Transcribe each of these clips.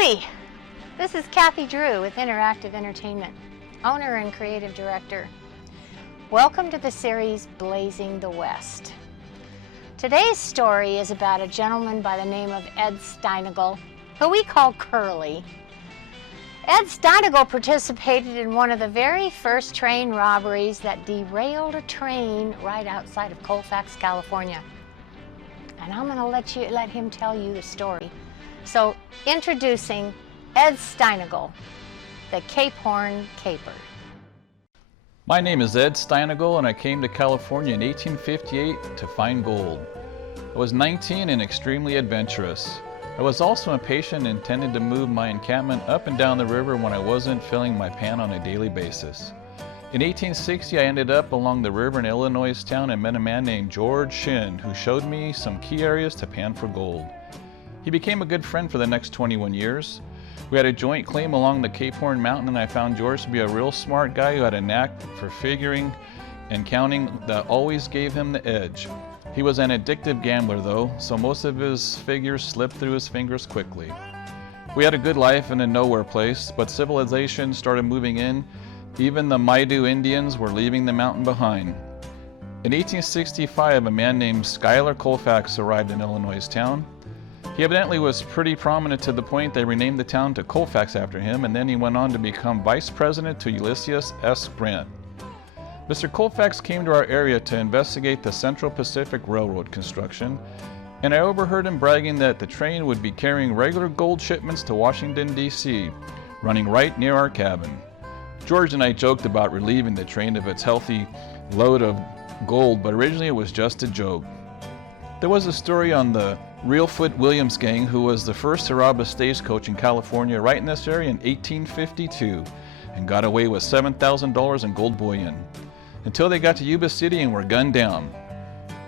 Howdy! This is Kathy Drew with Interactive Entertainment, owner and creative director. Welcome to the series Blazing the West. Today's story is about a gentleman by the name of Ed Steinegal, who we call Curly. Ed Steinegal participated in one of the very first train robberies that derailed a train right outside of Colfax, California. And I'm going to let him tell you the story. So, introducing Ed Steinegal, the Cape Horn Caper. My name is Ed Steinegal, and I came to California in 1858 to find gold. I was 19 and extremely adventurous. I was also impatient and intended to move my encampment up and down the river when I wasn't filling my pan on a daily basis. In 1860, I ended up along the river in Illinois town and met a man named George Shin, who showed me some key areas to pan for gold. He became a good friend for the next 21 years. We had a joint claim along the Cape Horn Mountain, and I found George to be a real smart guy who had a knack for figuring and counting that always gave him the edge. He was an addictive gambler though, so most of his figures slipped through his fingers quickly. We had a good life in a nowhere place, but civilization started moving in. Even the Maidu Indians were leaving the mountain behind. In 1865, a man named Schuyler Colfax arrived in Illinois town. He evidently was pretty prominent to the point they renamed the town to Colfax after him, and then he went on to become vice president to Ulysses S. Grant. Mr. Colfax came to our area to investigate the Central Pacific Railroad construction, and I overheard him bragging that the train would be carrying regular gold shipments to Washington, D.C., running right near our cabin. George and I joked about relieving the train of its healthy load of gold, but originally it was just a joke. There was a story on the Reelfoot Williams gang, who was the first to rob a stagecoach in California right in this area in 1852 and got away with $7,000 in gold bullion until they got to Yuba City and were gunned down.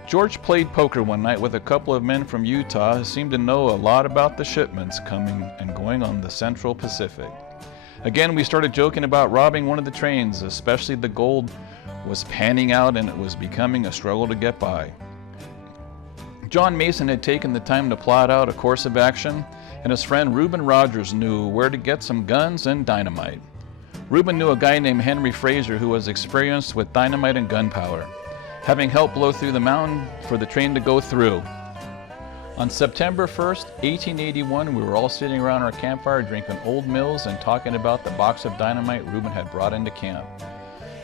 George played poker one night with a couple of men from Utah who seemed to know a lot about the shipments coming and going on the Central Pacific. Again, we started joking about robbing one of the trains, especially the gold was panning out and it was becoming a struggle to get by. John Mason had taken the time to plot out a course of action, and his friend Reuben Rogers knew where to get some guns and dynamite. Reuben knew a guy named Henry Fraser who was experienced with dynamite and gunpowder, having helped blow through the mountain for the train to go through. On September 1st, 1881, we were all sitting around our campfire drinking Old Mills and talking about the box of dynamite Reuben had brought into camp.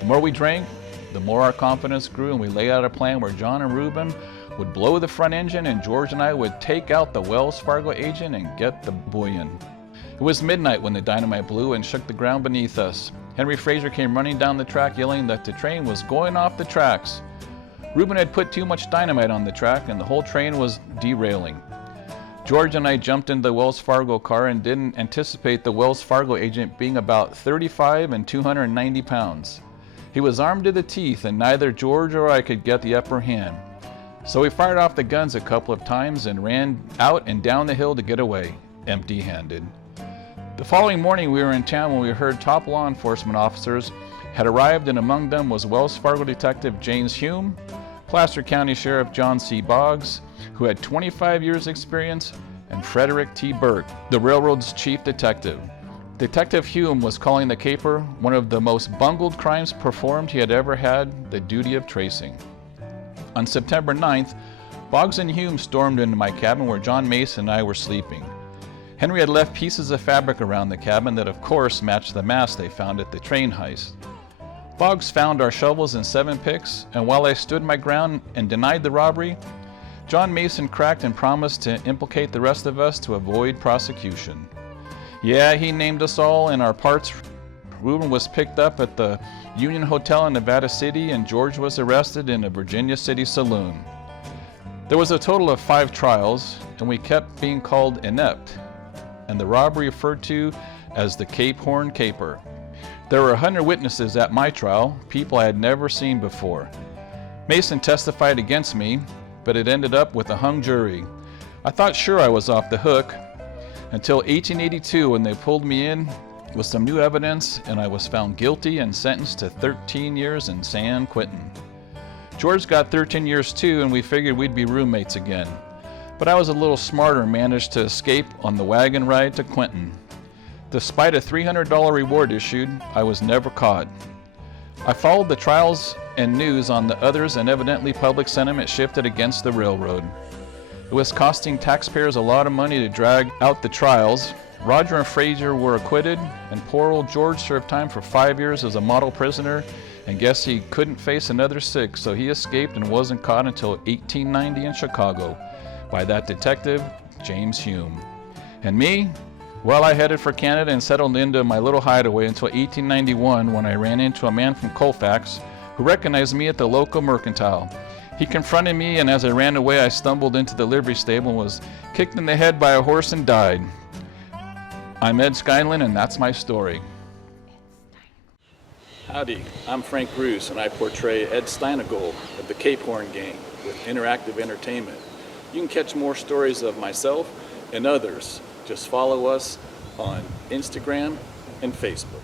The more we drank, the more our confidence grew, and we laid out a plan where John and Reuben would blow the front engine and George and I would take out the Wells Fargo agent and get the bullion. It was midnight when the dynamite blew and shook the ground beneath us. Henry Fraser came running down the track yelling that the train was going off the tracks. Reuben had put too much dynamite on the track and the whole train was derailing. George and I jumped into the Wells Fargo car and didn't anticipate the Wells Fargo agent being about 35 and 290 pounds. He was armed to the teeth and neither George or I could get the upper hand. So we fired off the guns a couple of times and ran out and down the hill to get away, empty-handed. The following morning we were in town when we heard top law enforcement officers had arrived, and among them was Wells Fargo Detective James Hume, Placer County Sheriff John C. Boggs, who had 25 years experience, and Frederick T. Burke, the railroad's chief detective. Detective Hume was calling the caper one of the most bungled crimes performed he had ever had the duty of tracing. On September 9th, Boggs and Hume stormed into my cabin where John Mason and I were sleeping. Henry had left pieces of fabric around the cabin that of course matched the mast they found at the train heist. Boggs found our shovels and 7 picks, and while I stood my ground and denied the robbery, John Mason cracked and promised to implicate the rest of us to avoid prosecution. Yeah, he named us all and our parts. Reuben was picked up at the Union Hotel in Nevada City, and George was arrested in a Virginia City saloon. There was a total of 5 trials, and we kept being called inept, and the robbery referred to as the Cape Horn Caper. There were 100 witnesses at my trial, people I had never seen before. Mason testified against me, but it ended up with a hung jury. I thought sure I was off the hook, until 1882 when they pulled me in with some new evidence, and I was found guilty and sentenced to 13 years in San Quentin. George got 13 years too, and we figured we'd be roommates again. but I was a little smarter and managed to escape on the wagon ride to Quentin. Despite a $300 reward issued, I was never caught. I followed the trials and news on the others, and evidently public sentiment shifted against the railroad. It was costing taxpayers a lot of money to drag out the trials. Roger and Fraser were acquitted, and poor old George served time for 5 years as a model prisoner, and guess he couldn't face another 6, so he escaped and wasn't caught until 1890 in Chicago by that detective, James Hume. And me? Well, I headed for Canada and settled into my little hideaway until 1891, when I ran into a man from Colfax who recognized me at the local mercantile. He confronted me, and as I ran away, I stumbled into the livery stable and was kicked in the head by a horse and died. I'm Ed Skyland, and that's my story. Howdy, I'm Frank Bruce, and I portray Ed Steinegal of the Cape Horn Gang with Interactive Entertainment. You can catch more stories of myself and others. Just follow us on Instagram and Facebook.